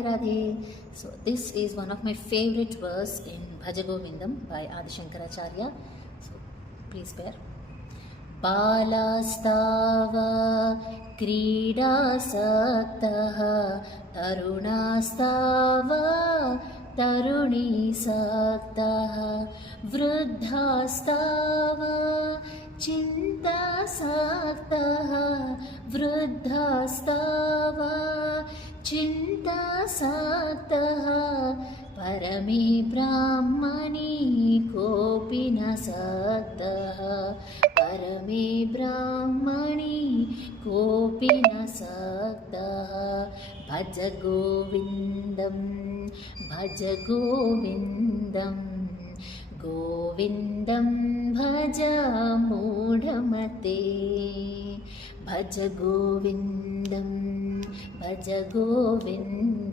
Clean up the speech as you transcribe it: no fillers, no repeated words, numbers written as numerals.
Radhe. So this is one of my favorite verse in Bhaja Govindam by Adi Shankaracharya. So please bear. Balastava क्रीडासक्तः तरुणास्तावा तरुणीसक्तः वृद्धास्तावा चिन्तासक्तः वृद्धास्तावा चिन्तासक्तः परमे ब्राह्मणे कोऽपि न सक्तः परमे ब्राह्मणे कोऽपि न सक्तः भज गोविन्दं भज गोविन्दं गोविन्दं भज मूढमते भज गोविन्दं भज गोविन्दम्